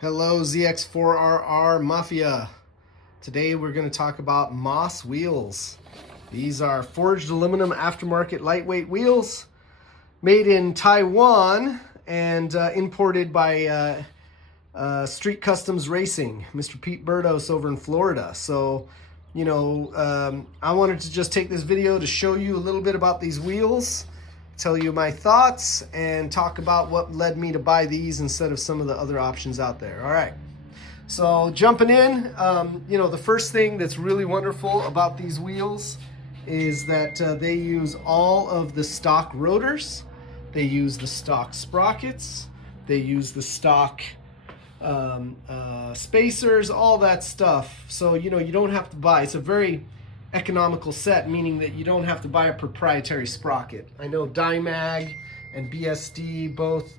Hello ZX-4RR Mafia. Today we're going to talk about MOS wheels. These are forged aluminum aftermarket lightweight wheels made in Taiwan and imported by Street Customs Racing, Mr. Pete Burdos over in Florida. So, I wanted to just take this video to show you a little bit about these wheels, tell you my thoughts, and talk about what led me to buy these instead of some of the other options out there. All right, so jumping in, the first thing that's really wonderful about these wheels is that they use all of the stock rotors, they use the stock sprockets, they use the stock spacers, all that stuff. So, you don't have to buy, it's a very economical set, meaning that you don't have to buy a proprietary sprocket. I know Dymag and BSD both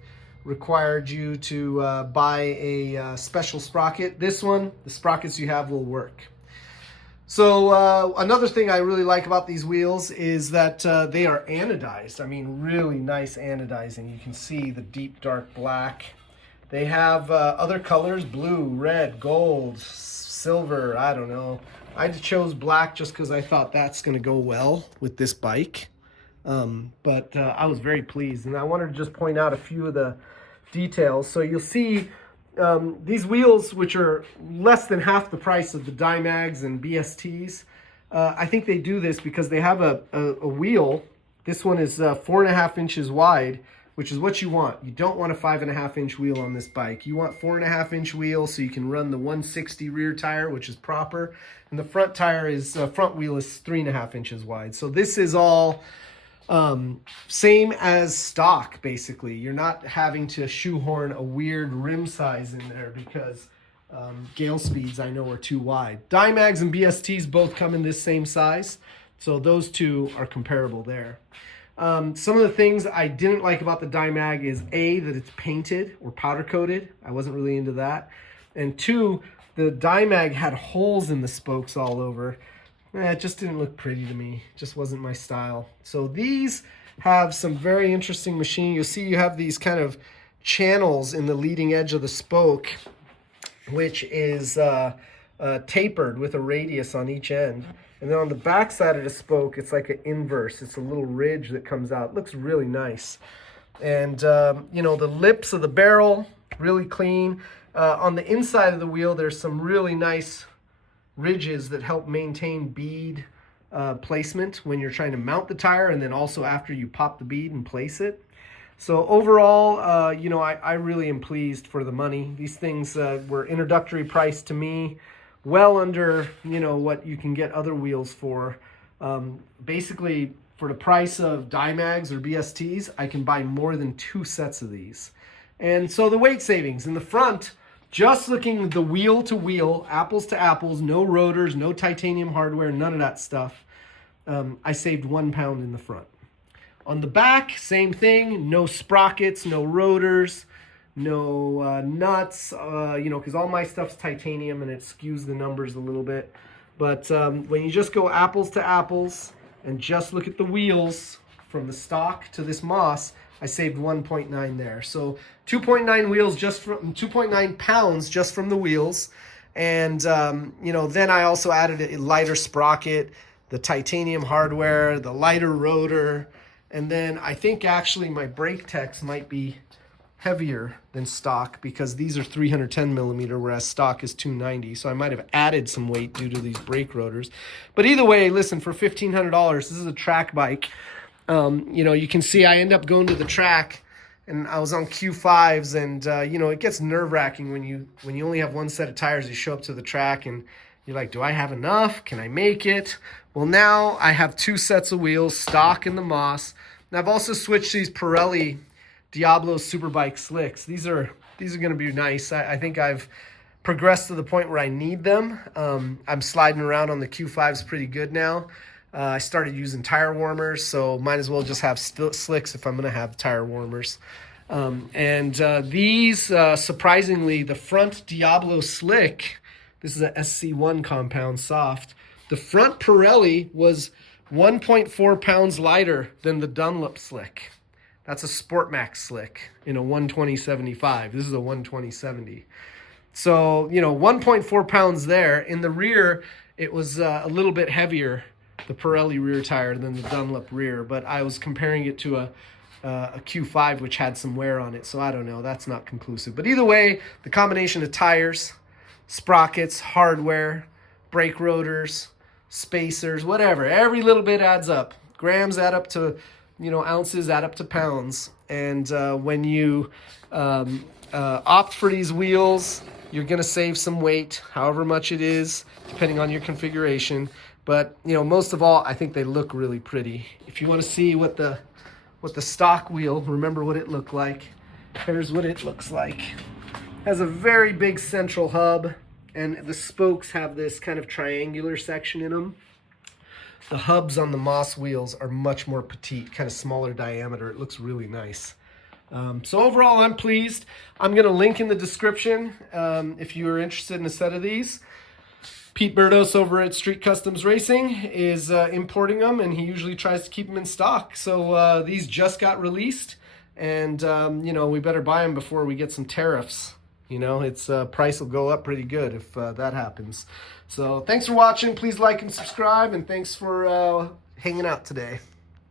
required you to buy a special sprocket. This one, the sprockets you have will work. So another thing I really like about these wheels is that they are anodized. I mean, really nice anodizing. You can see the deep dark black. They have other colors: blue, red, gold, silver, I don't know. I chose black just because I thought that's going to go well with this bike. But I was very pleased, and I wanted to just point out a few of the details. So you'll see these wheels, which are less than half the price of the Dymags and BSTs. I think they do this because they have a wheel. This one is 4.5 inches wide, which is what you want. You don't want a 5.5 inch wheel on this bike. You want 4.5 inch wheel so you can run the 160 rear tire, which is proper. And the front tire is, front wheel is 3.5 inches wide. So this is all same as stock, basically. You're not having to shoehorn a weird rim size in there because gale speeds I know are too wide. Dymags and BSTs both come in this same size. So those two are comparable there. Some of the things I didn't like about the Dymag is A, that it's painted or powder coated. I wasn't really into that. And two, the Dymag had holes in the spokes all over. It just didn't look pretty to me. It just wasn't my style. So these have some very interesting machining. You'll see you have these kind of channels in the leading edge of the spoke, which is tapered with a radius on each end. And then on the back side of the spoke, it's like an inverse. It's a little ridge that comes out. It looks really nice. And, the lips of the barrel, really clean. On the inside of the wheel, there's some really nice ridges that help maintain bead placement when you're trying to mount the tire, and then also after you pop the bead and place it. So overall, I really am pleased for the money. These things were introductory price to me, well under, what you can get other wheels for. Basically, for the price of Dymags or BSTs, I can buy more than 2 sets of these. And so the weight savings in the front, just looking the wheel to wheel, apples to apples, no rotors, no titanium hardware, none of that stuff, I saved 1 pound in the front. On the back, same thing, no sprockets, no rotors, no nuts, because all my stuff's titanium and it skews the numbers a little bit. But when you just go apples to apples and just look at the wheels from the stock to this MOS, I saved 1.9 there. So 2.9 wheels just from 2.9 pounds just from the wheels. And then I also added a lighter sprocket, the titanium hardware, the lighter rotor, and then I think actually my brake techs might be heavier than stock because these are 310 millimeter, whereas stock is 290. So I might have added some weight due to these brake rotors. But either way, listen, for $1,500, this is a track bike. You can see I end up going to the track, and I was on Q5s, and it gets nerve-wracking when you only have one set of tires. You show up to the track and you're like, do I have enough? Can I make it? Well, now I have 2 sets of wheels, stock and the MOS. And I've also switched these Pirelli Diablo Superbike slicks. These are going to be nice. I think I've progressed to the point where I need them. I'm sliding around on the Q5s pretty good now. I started using tire warmers, so might as well just have slicks if I'm going to have tire warmers. These, surprisingly, the front Diablo slick, this is a SC1 compound soft. The front Pirelli was 1.4 pounds lighter than the Dunlop slick. That's a Sport Max slick in a 120/75. This is a 120/70. So, you know, 1.4 pounds there. In the rear, it was a little bit heavier, the Pirelli rear tire, than the Dunlop rear. But I was comparing it to a Q5, which had some wear on it. So I don't know. That's not conclusive. But either way, the combination of tires, sprockets, hardware, brake rotors, spacers, whatever, every little bit adds up. Grams add up to, you know, ounces add up to pounds. And when you opt for these wheels, you're going to save some weight, however much it is, depending on your configuration. But, you know, most of all, I think they look really pretty. If you want to see what the stock wheel, remember what it looked like, here's what it looks like. Has a very big central hub, and the spokes have this kind of triangular section in them. The hubs on the MOS wheels are much more petite, kind of smaller diameter. It looks really nice. So overall, I'm pleased. I'm going to link in the description if you're interested in a set of these. Pete Berdos over at Street Customs Racing is importing them, and he usually tries to keep them in stock. So these just got released, and you know, we better buy them before we get some tariffs. You know, its price will go up pretty good if that happens. So thanks for watching. Please like and subscribe, and thanks for hanging out today.